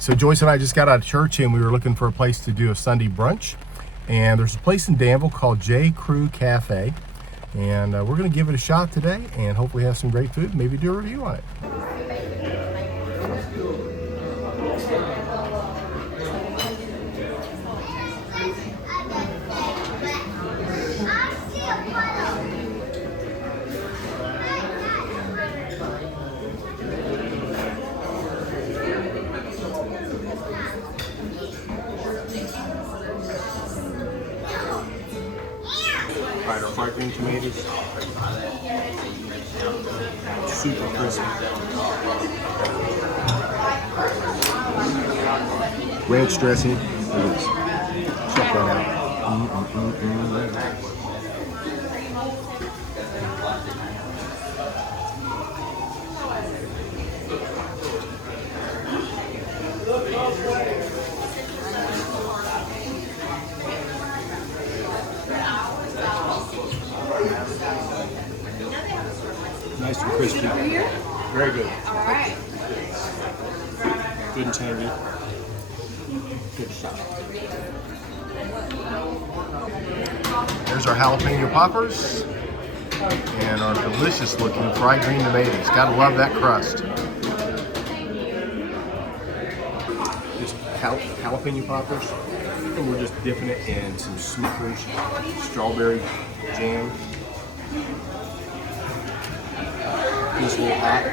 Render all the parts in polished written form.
right, so Joyce and I just got out of church and we were looking for a place to do a Sunday brunch. And there's a place in Danville called JCREW Café. And we're gonna give it a shot today and hopefully have some great food, maybe do a review on it. Our fried green tomatoes, super crispy. Ranch dressing, look at this. Check that out. Nice and crispy. Very good. Good and tangy. Good shot. There's our jalapeno poppers and our delicious looking fried green tomatoes. Gotta love that crust. Just jalapeno poppers, and we're just dipping it in some Snickers strawberry jam. It's a little hot.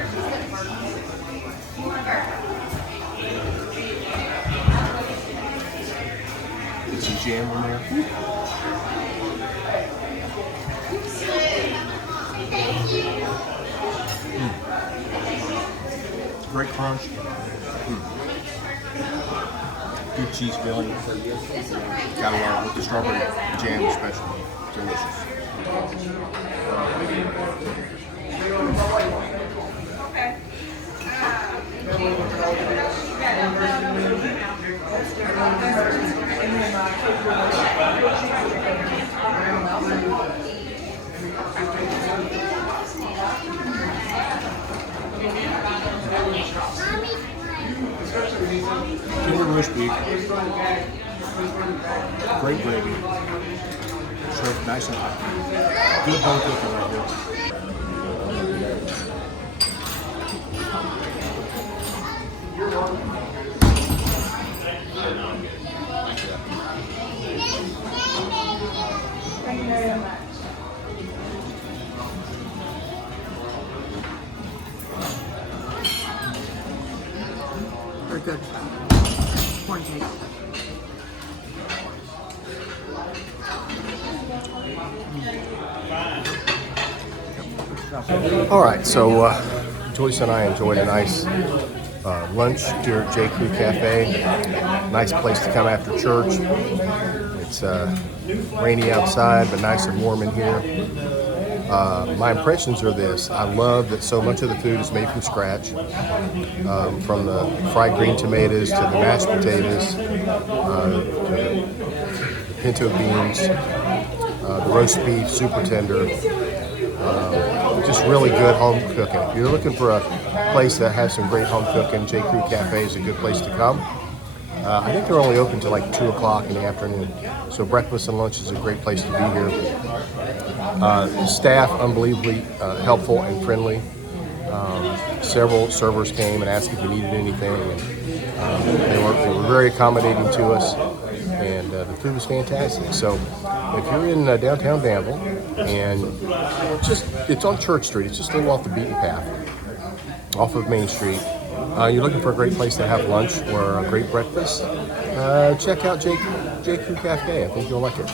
Get some jam on there. Great crunch. Good cheese filling. Gotta love it with the strawberry jam especially. Delicious. Tender roast beef, great gravy, served nice and hot. Good home cooking right here. Thank you very much. Very good. Corn cake. All right, so Joyce and I enjoyed a nice lunch here at JCREW Café. Nice place to come after church. It's rainy outside, but nice and warm in here. My impressions are this: I love that so much of the food is made from scratch, from the fried green tomatoes to the mashed potatoes, the pinto beans, the roast beef, super tender. Just really good home cooking. If you're looking for a place that has some great home cooking, JCREW Café is a good place to come. I think they're only open till like 2 o'clock in the afternoon. So breakfast and lunch is a great place to be here. Staff, unbelievably helpful and friendly. Several servers came and asked if you needed anything. And, they were very accommodating to us. And the food was fantastic. So if you're in downtown Danville, and it's on Church Street, it's just a little off the beaten path, off of Main Street. You're looking for a great place to have lunch or a great breakfast, check out JCREW Café. I think you'll like it.